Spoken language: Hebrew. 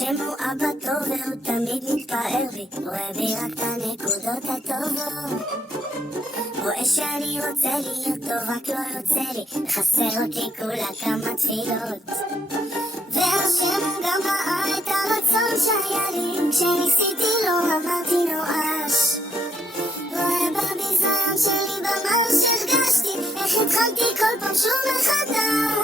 השם הוא אבא טוב והוא תמיד מתפאר בי, רואה בי רק את הנקודות הטובות, רואה שאני רוצה להיות טוב רק לא יוצא לי, חסר אותי כולה כמה תפילות. והשם הוא גם ראה את הרצון שהיה לי, כשניסיתי לא אמרתי נואש, רואה בביזיון שלי במה שהרגשתי, איך התחלתי כל פעם שוב מחדש.